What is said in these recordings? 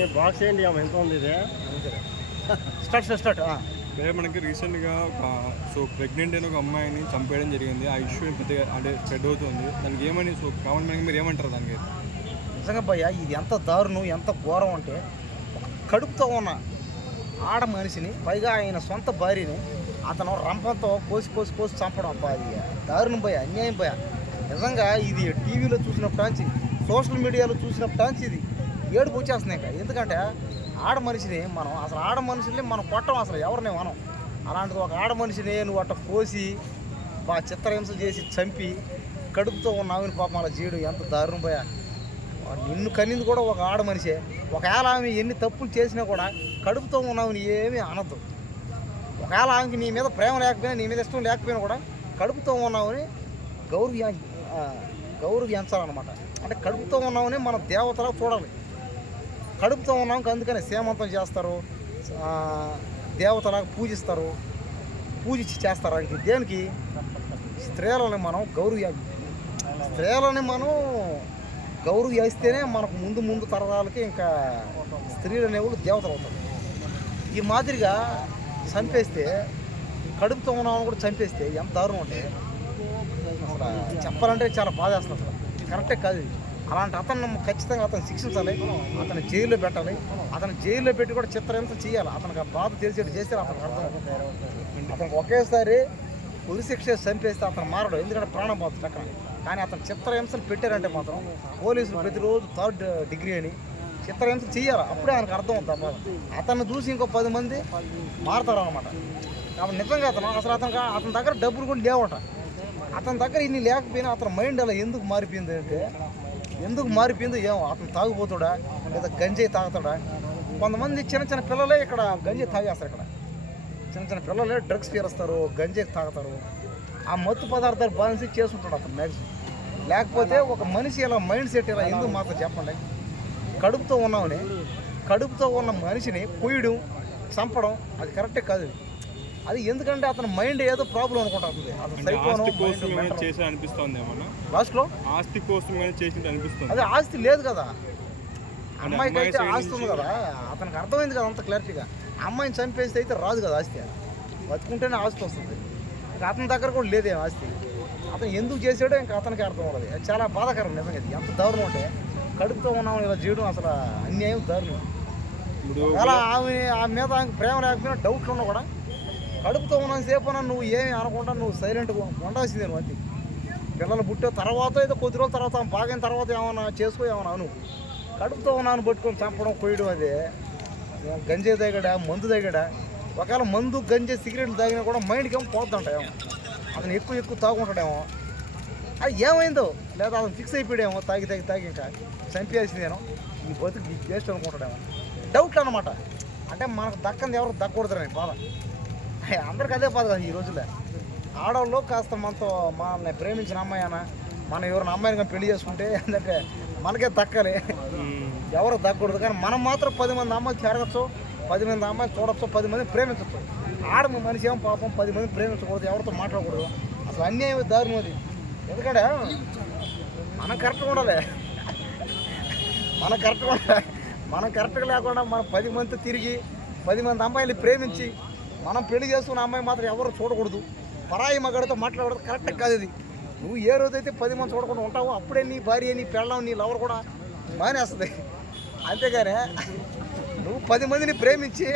ఏ box ఏంటి? అమ్మ ఎంత ఉంది ఇది? స్టార్ట్ స్టార్ట్ అంటే మనకి రీసెంట్గా ఒక సో ప్రెగ్నెంట్ అయిన ఒక అమ్మాయిని చంపేయడం జరిగింది. ఆ ఇష్యూ పెద్దగా అంటే స్ప్రెడ్ అవుతుంది. దానికి ఏమని సో కామన్ మనకి మీరు ఏమంటారు దానికి? నిజంగా భయ్య ఇది ఎంత దారుణం ఎంత ఘోరం అంటే కడుపుతో ఉన్న ఆడ మనిషిని పైగా ఆయన సొంత భార్యని అతను రంపంతో కోసి కోసి కోసి చంపడం. అబ్బా అది దారుణం భయ అన్యాయం భయ నిజంగా ఇది టీవీలో చూసినప్పుడు నుంచి సోషల్ మీడియాలో చూసినప్పుడు నుంచి ఇది ఏడుపు వచ్చేస్తున్నాయి ఇంకా. ఎందుకంటే ఆడ మనిషిని మనం అసలు ఆడ మనుషుల్ని మనం కొట్టం అసలు ఎవరిని మనం. అలాంటిది ఒక ఆడ మనిషిని నువ్వు అట్ట కోసి బాగా చిత్రహింస చేసి చంపి కడుపుతో ఉన్న ఆమెను పాపం అలా చేయడం ఎంత దారుణం పోయా నిన్ను కన్నింది కూడా ఒక ఆడ మనిషే. ఒకవేళ ఆమె ఎన్ని తప్పులు చేసినా కూడా కడుపుతో ఉన్నావుని ఏమీ అనద్దు ఒకవేళ ఆమెకి నీ మీద ప్రేమ లేకపోయినా నీ మీద ఇష్టం లేకపోయినా కూడా కడుపుతో ఉన్నామని గౌరవ గౌరవించాలన్నమాట. అంటే కడుపుతో ఉన్నామని మన దేవతలా చూడాలి. కడుపుతో ఉన్నాం అందుకని సేమంతం చేస్తారు. దేవతలాగా పూజిస్తారు. పూజించి చేస్తారు. అంటే దేనికి? స్త్రీలని మనం గౌరవ స్త్రీలని మనం గౌరవిస్తేనే మనకు ముందు ముందు తరాలకి ఇంకా స్త్రీలు అనేవాళ్ళు దేవతలు అవుతారు. ఈ మాదిరిగా చంపేస్తే కడుపుతో ఉన్నామని కూడా చంపేస్తే ఎంత దారుణం అంటే అసలు చెప్పాలంటే చాలా బాధ వేస్తుంది అసలు. కరెక్టే కాదు అలాంటి అతను ఖచ్చితంగా అతను శిక్షించాలి అతను జైల్లో పెట్టాలి. అతను జైల్లో పెట్టి కూడా చిత్రహింస చేయాలి. అతనికి ఆ బాధ తెలిసేట్టు చేస్తే అతనికి అర్థం అతనికి ఒకేసారి ఉరిశిక్ష చంపేస్తే అతను మారడు. ఎందుకంటే ప్రాణం పోతుంది అక్కడ కానీ అతను చిత్రహింసలు పెట్టారంటే మాత్రం పోలీసులు ప్రతిరోజు థర్డ్ డిగ్రీ అని చిత్రహింసలు చేయాలి. అప్పుడే ఆయనకు అర్థం అవుతుంది బాధ. అతన్ని చూసి ఇంకో పది మంది మారుతారు అనమాట కాబట్టి నిజంగా అతను అసలు అతనికి అతని దగ్గర డబ్బులు కూడా లేవట. అతని దగ్గర ఇన్ని లేకపోయినా అతని మైండ్ అలా ఎందుకు మారిపోయింది అంటే ఎందుకు మారిపోయిందో ఏమో అతను తాగుపోతాడా లేదా గంజాయి తాగుతాడా? కొంతమంది చిన్న చిన్న పిల్లలే ఇక్కడ గంజాయి తాగేస్తారు ఇక్కడ. చిన్న చిన్న పిల్లలే డ్రగ్స్ పీరుస్తారు గంజాయి తాగుతారు. ఆ మత్తు పదార్థాలు బానిస చేసుకుంటాడు అతను మ్యాక్సిమం లేకపోతే ఒక మనిషి ఇలా మైండ్ సెట్ ఇలా ఎందుకు మాత్రం చెప్పండి. కడుపుతో ఉన్నామని కడుపుతో ఉన్న మనిషిని పొయ్యడం చంపడం అది కరెక్టే కాదు అది ఎందుకంటే అతని మైండ్ ఏదో ప్రాబ్లం అనుకుంటుంది అనిపిస్తుంది లాస్ట్లో? ఆస్తి కోసం అనిపిస్తుంది. అదే ఆస్తి లేదు కదా. అమ్మాయికి అమ్మాయి అయితే ఆస్తి ఉంది కదా. అతనికి అర్థమైంది కదా అంత క్లారిటీగా. అమ్మాయిని చంపేస్తే అయితే రాదు కదా ఆస్తి బతుకుంటేనే ఆస్తి వస్తుంది. ఇంకా అతని దగ్గర కూడా లేదేం ఆస్తి. అతను ఎందుకు చేసాడో ఇంకా అతనికి అర్థం అది చాలా బాధాకరం నిజంగా ఇది. ఎంత దారుణం అంటే కడుపుతో ఉన్నాం ఇలా చేయడం అసలు అన్యాయం దారుణం. అలా ఆమె ఆమె మీద ప్రేమ లేకపోయినా డౌట్లు ఉన్నా కూడా కడుపుతో ఉన్నంత సేపు నువ్వు ఏమి అనకుండా నువ్వు సైలెంట్గా ఉండాల్సిందే నువ్వు అంతే. పిల్లలు పుట్టే తర్వాత ఏదో కొద్ది రోజుల తర్వాత బాగైన తర్వాత ఏమన్నా చేసుకో ఏమన్నా నువ్వు కడుపుతో ఉన్నాను పట్టుకొని చంపడం కొయ్యడం అది. ఏం తాగాడా మందు తాగాడా? ఒకవేళ మందు గంజే సిగరెట్లు తాగినా కూడా మైండ్కి ఏమో పోతుంటాయేమో అతను ఎక్కువ ఎక్కువ తాగుంటాడేమో అది ఏమైందో? లేదా అతను ఫిక్స్ అయిపోయాడేమో తాగి తాగి తాగి ఇంకా చంపేసిందేమో ఈ బతుకు ఈ వేస్ట్ అనుకుంటాడేమో. డౌట్లు అనమాట అంటే మనకు దక్కంది ఎవరు దక్కకూడదు బాధ. అందరికి అదే బాధ కదా ఈ రోజుల్లో ఆడవాళ్ళు కాస్త మనతో మనల్ని ప్రేమించిన అమ్మాయి అన్న మనం ఎవరిని అమ్మాయిని కానీ పెళ్ళి చేసుకుంటే ఏంటంటే మనకే దక్కాలి. ఎవరు దక్కకూడదు కానీ మనం మాత్రం పది మంది అమ్మాయిలు చేరగచ్చు పది మంది అమ్మాయిలు చూడొచ్చు పది మంది ప్రేమించవచ్చు ఆడ మనిషి ఏమో పాపం పది మంది ప్రేమించకూడదు ఎవరితో మాట్లాడకూడదు. అసలు అన్యాయం దారుణం అది ఎందుకంటే మనం కరెక్ట్గా ఉండాలి. మనం కరెక్ట్గా ఉండాలి. మనం కరెక్ట్గా లేకుండా మనం పది మందితో తిరిగి పది మంది అమ్మాయిలు ప్రేమించి మనం పెళ్ళి చేసుకున్న అమ్మాయి మాత్రం ఎవరు చూడకూడదు. పరాయి మగాడితో మాట్లాడకూడదు. కరెక్ట్ కాదు అది నువ్వు ఏ రోజైతే పది మంది చూడకుండా ఉంటావో అప్పుడే నీ భార్య నీ పెళ్ళం నీ లవర్ కూడా మానేస్తుంది. అంతేగానే నువ్వు పది మందిని ప్రేమించి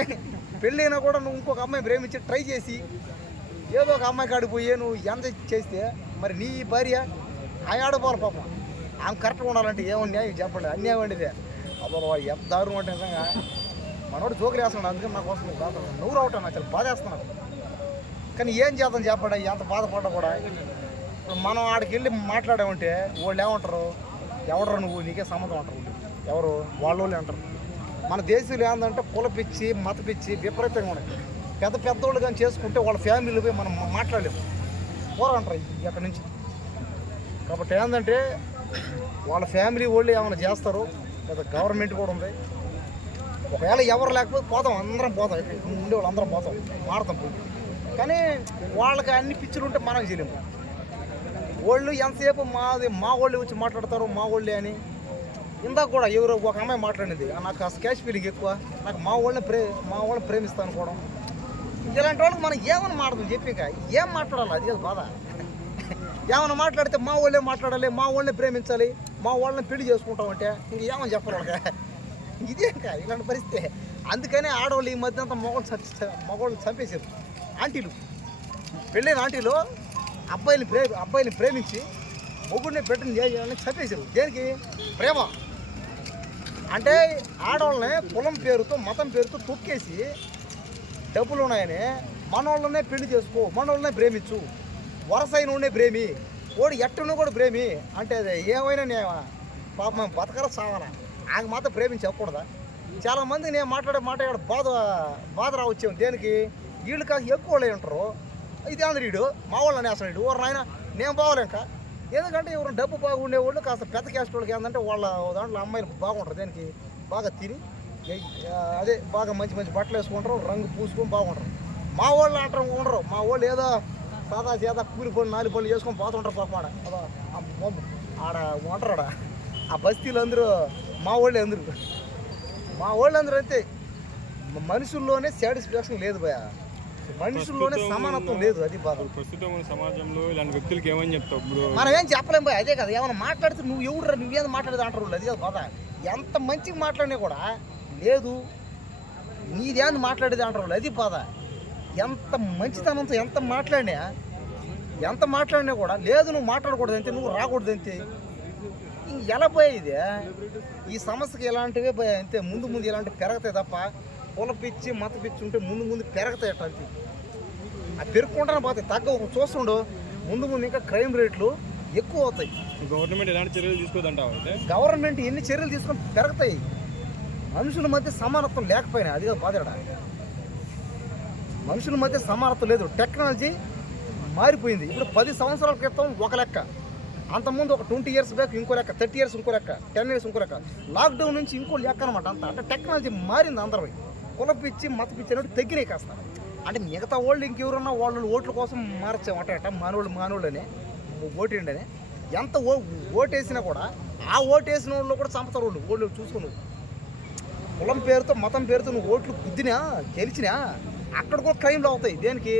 పెళ్ళైనా కూడా నువ్వు ఇంకొక అమ్మాయి ప్రేమించి ట్రై చేసి ఏదో ఒక అమ్మాయి కాడిపోయి నువ్వు ఎంత చేస్తే మరి నీ భార్య ఆ పాపం. ఆమె కరెక్ట్గా ఉండాలంటే ఏమో న్యాయం చెప్పండి. అన్యాయం అండి ఇదే. అబ్బా ఎంత దారుణం అంటే నిజంగా. మనోడు జోకులు వేస్తున్నాడు అందుకని నాకు వస్తుంది బాధ నువ్వు రావటం నాకు చాలా బాధ వేస్తున్నాడు. కానీ ఏం చేద్దాం చెప్పడా? ఎంత బాధపడ్డా కూడా? ఇప్పుడు మనం ఆడికి వెళ్ళి మాట్లాడామంటే వాళ్ళు ఏమంటారు? ఎవడరు నువ్వు? నీకే సంబంధం అంటారు వాళ్ళు. ఎవరు? వాళ్ళోళ్ళు అంటారు. మన దేశంలో ఏంటంటే కుల పిచ్చి మత పిచ్చి విపరీతంగా ఉన్నాయి. పెద్ద పెద్దోళ్ళు కానీ చేసుకుంటే వాళ్ళ ఫ్యామిలీలు పోయి మనం మాట్లాడలేము పోరంటారు ఎక్కడి నుంచి? కాబట్టి ఏంటంటే వాళ్ళ ఫ్యామిలీ వాళ్ళు ఏమైనా చేస్తారు లేదా గవర్నమెంట్ కూడా ఉంది. ఒకవేళ ఎవరు లేకపోతే పోతాం అందరం పోతాం ఇక్కడ. ఉండే వాళ్ళు అందరం పోతాం మారుతాం పోయి. కానీ వాళ్ళకి అన్ని పిచ్చులు ఉంటే మనకు చేయలేము వాళ్ళు ఎంతసేపు మాది మా వాళ్ళు వచ్చి మాట్లాడతారు మా వాళ్ళే అని. ఇందాక కూడా ఎవరో ఒక అమ్మాయి మాట్లాడింది నాకు అసలు క్యాష్ ఫీలింగ్ ఎక్కువ. నాకు మా వాళ్ళని ప్రే మా వాళ్ళని ప్రేమిస్తాను కూడా ఇలాంటి వాళ్ళకి మనం ఏమని మాట్లాడదాం చెప్పి ఏం మాట్లాడాలి? అది కాదు బాధ. ఏమైనా మాట్లాడితే మా వాళ్ళే మాట్లాడాలి మా వాళ్ళని ప్రేమించాలి మా వాళ్ళని పెళ్ళి చేసుకుంటాం అంటే ఇంక ఏమని చెప్పరు వాళ్ళకి? ఇదే ఇంకా ఇలాంటి పరిస్థితి. అందుకనే ఆడవాళ్ళు ఈ మధ్య అంతా మొగలు మగవాళ్ళు చంపేశారు. ఆంటీలు. పెళ్ళైన ఆంటీలు అబ్బాయిని ప్రే అబ్బాయిని ప్రేమించి మొగుడిని పెట్టిన చేయాలని చంపేశారు. దేనికి? ప్రేమ. అంటే ఆడవాళ్ళని కులం పేరుతో మతం పేరుతో తొక్కేసి డబ్బులు ఉన్నాయని మనోళ్ళనే పెళ్ళి చేసుకో మనోళ్ళనే ప్రేమించు. వరసైన ఉండే ప్రేమి ఓడి ఎట్టును కూడా ప్రేమి. అంటే అది ఏమైనా నేను పాపం బతకర సావనా? ఆమె మాత్రం ప్రేమించి చెప్పకూడదా? చాలా మంది నేను మాట్లాడే మాట్లాడే బాధ బాధ రావచ్చాము. దేనికి? వీళ్ళు కాస్త ఎక్కువ వాళ్ళే ఉంటారు. ఇది అందరు మా వాళ్ళని అసలు వీడు. నాయన నేను బాగోలేక ఎందుకంటే ఎవరు డబ్బు బాగుండే వాళ్ళు కాస్త పెద్ద క్యాస్ట్ వాళ్ళకి ఏంటంటే వాళ్ళ దాంట్లో అమ్మాయిలు బాగుంటారు. దేనికి? బాగా తిని అదే బాగా మంచి మంచి బట్టలు వేసుకుంటారు రంగు పూసుకొని బాగుంటారు. మా వాళ్ళు అంటారు ఉండరు. మా వాళ్ళు ఏదో సాదా చేదా కూలి పనులు నాలుగు పనులు చేసుకొని పోతుంటారు పాపం ఆడ. ఆడ ఉంటారు ఆడ. ఆ బస్తీలు అందరూ మా వాళ్ళే అందరూ. మా వాళ్ళు అందరూ అంతే మనుషుల్లోనే సాటిస్ఫాక్షన్ లేదు భయ మనుషుల్లోనే సమానత్వం లేదు అది బాధ. ప్రస్తుతం సమాజంలో ఇలాంటి వ్యక్తులకి ఏమని చెప్తావు మనం ఏం చెప్పలేం భయ అదే కదా. ఏమైనా మాట్లాడితే నువ్వు ఎవరు నువ్వేదో మాట్లాడేది అంటారు. అది కాదు బాధ. ఎంత మంచిగా మాట్లాడినా కూడా లేదు నీదేంది మాట్లాడేది అంటారు. అది బాధ. ఎంత మంచితనంతో ఎంత మాట్లాడినా ఎంత మాట్లాడినా కూడా లేదు నువ్వు మాట్లాడకూడదు అంతే నువ్వు రాకూడదు అంతే ఇంక ఎలా పోయా ఇది? ఈ సమస్యకి ఎలాంటివే పోయా అంతే ముందు ముందు ఇలాంటివి పెరగతాయి తప్ప కుల పిచ్చి మత పిచ్చి ఉంటే ముందు ముందు పెరగతాయి అట్ట అంతే. అది పెరుక్కుంటానే పోతాయి. తగ్గ చూస్తుండు ముందు ముందు ఇంకా క్రైమ్ రేట్లు ఎక్కువ అవుతాయి. గవర్నమెంట్ ఎలాంటి చర్యలు తీసుకోదంటావు గవర్నమెంట్ ఎన్ని చర్యలు తీసుకొని పెరుగుతాయి? మనుషుల మధ్య సమానత్వం లేకపోయినా అది కాదు బాధ మనుషుల మధ్య సమానత్వం లేదు. టెక్నాలజీ మారిపోయింది. ఇప్పుడు పది సంవత్సరాల క్రితం ఒక లెక్క. అంతకుముందు ఒక ట్వంటీ ఇయర్స్ బ్యాక్ ఇంకో లెక్క థర్టీ ఇయర్స్ ఇంకో లెక్క టెన్ ఇయర్స్ ఇంకో లెక్క. లాక్డౌన్ నుంచి ఇంకో లెక్క అనమాట అంత. అంటే టెక్నాలజీ మారింది అందరూ కుల పిచ్చి మత పిచ్చి అనేవి తగ్గినాయి కాస్త. అంటే మిగతా వాళ్ళు ఇంకెవరన్నా వాళ్ళు ఓట్ల కోసం మార్చాం. అట మానవుళ్ళు మానవుళ్ళని ఓటేండని ఎంత ఓ ఓటేసినా కూడా ఆ ఓటేసిన వాళ్ళు కూడా చంపుతారు వాళ్ళు. వాళ్ళు చూసుకుని. కులం పేరుతో మతం పేరుతో నువ్వు ఓట్లు గుద్దినా గెలిచినా అక్కడ కూడా క్రైమ్లు అవుతాయి. దేనికి?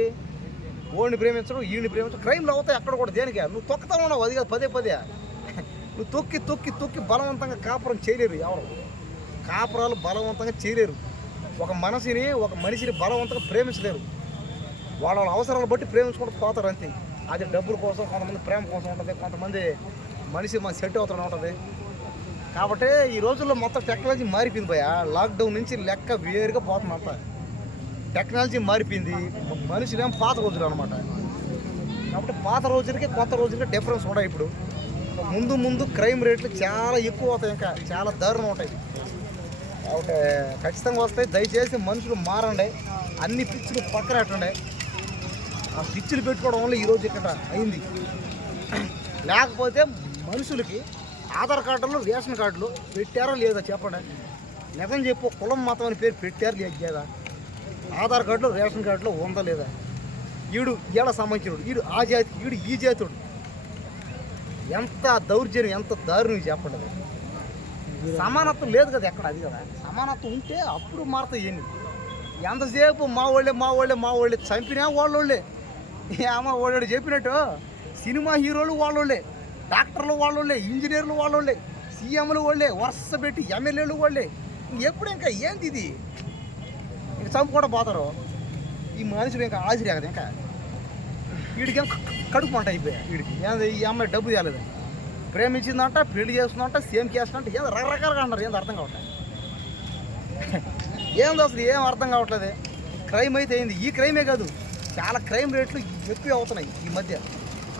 ఓడిని ప్రేమించడం ఈయన్ని ప్రేమించడం క్రైమ్లు అవుతాయి అక్కడ కూడా దేనికి? నువ్వు తొక్కుతా ఉన్నావు అది కాదు పదే పదే. నువ్వు తొక్కి తొక్కి తొక్కి బలవంతంగా కాపురం చేయలేరు ఎవరు. కాపురాలు బలవంతంగా చేయలేరు. ఒక మనసుని ఒక మనిషిని బలవంతంగా ప్రేమించలేరు. వాళ్ళ వాళ్ళ అవసరాలు బట్టి ప్రేమించుకుంటూ పోతారు అంతే. అది డబ్బుల కోసం కొంతమంది ప్రేమ కోసం ఉంటుంది కొంతమంది మనిషి మన సెట్ అవుతూనే ఉంటుంది. కాబట్టి ఈ రోజుల్లో మొత్తం టెక్నాలజీ మారిపోయింది భయ లాక్డౌన్ నుంచి లెక్క వేరుగా పోతుంది అంతా. టెక్నాలజీ మారిపోయింది. మ- పాత రోజులు అనమాట కాబట్టి పాత రోజులకి కొత్త రోజులకి డిఫరెన్స్ ఉన్నాయి ఇప్పుడు. ముందు ముందు క్రైమ్ రేట్లు చాలా ఎక్కువ అవుతాయి ఇంకా. చాలా దారుణం ఉంటాయి. కాబట్టి ఖచ్చితంగా వస్తాయి. దయచేసి మనుషులు మారండి. అన్ని పిచ్చులు పక్కన పెట్టండి. ఆ పిచ్చులు పెట్టుకోవడం వల్ల ఈరోజు ఇక్కడ అయింది. లేకపోతే మనుషులకి ఆధార్ కార్డులు రేషన్ కార్డులు పెట్టారో లేదా చెప్పండి. నిజం చెప్పు కులం మతం అని పేరు పెట్టారు లేదా. ఆధార్ కార్డులో రేషన్ కార్డులో ఉందా లేదా? ఈడు ఈడ సంబంధించినడు ఈడు ఆ జాతి ఈడు ఈ జాతుడు ఎంత దౌర్జన్యం ఎంత దారుణం చెప్పండి సమానత్వం లేదు కదా ఎక్కడ అది కదా. సమానత్వం ఉంటే అప్పుడు మారుతాయి ఎన్ని ఎంతసేపు మా వాళ్ళే మా వాళ్ళే మా వాళ్ళే చంపినా వాళ్ళోళ్ళే. ఏమో వాళ్ళు చెప్పినట్టు సినిమా హీరోలు వాళ్ళోళ్ళే డాక్టర్లు వాళ్ళోళ్ళే ఇంజనీర్లు వాళ్ళోళ్ళే సీఎంలు వాళ్ళే వరుస పెట్టి ఎమ్మెల్యేలు వాళ్ళే. ఎప్పుడు ఇంకా ఏంది ఇది? ఇక చంపుకుండా పోతారు. ఈ మనుషులు ఇంకా ఆశ్చర్య కదా ఇంకా. వీడికి కడుపు మంట అయిపోయా వీడికి. ఏంది ఈ అమ్మాయి డబ్బు తేలేదు. ప్రేమించిందంట పెళ్ళి చేస్తుందంట సేమ్ చేస్తుందంట ఏదో రకరకాలుగా అంటారు ఏందో అర్థం కావట్లేదు. ఏందో అసలు ఏం అర్థం కావట్లేదు. క్రైమ్ అయితే అయింది ఈ క్రైమే కాదు. చాలా క్రైమ్ రేట్లు ఎక్కువ అవుతున్నాయి ఈ మధ్య.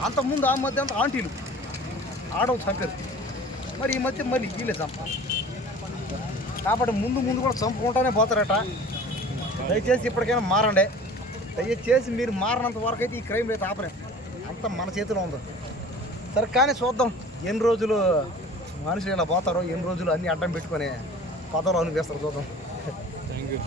అంతకుముందు ఆ మధ్య అంతా ఆంటీలు. ఆడవాళ్ళు చంపారు. మరి ఈ మధ్య మళ్ళీ వీళ్ళే చంప కాబట్టి ముందు ముందు కూడా చంపుకుంటానే పోతారట. దయచేసి ఇప్పటికైనా మారండి. దయచేసి మీరు మారినంత వరకు అయితే ఈ క్రైమ్ రేట్ ఆపరే అంత మన చేతిలో ఉంది. సరే కానీ చూద్దాం ఎన్ని రోజులు మనుషులు ఇలా పోతారో ఎన్ని రోజులు అన్ని అడ్డం పెట్టుకొని పదవులు అనిపిస్తారు చూద్దాం. Thank you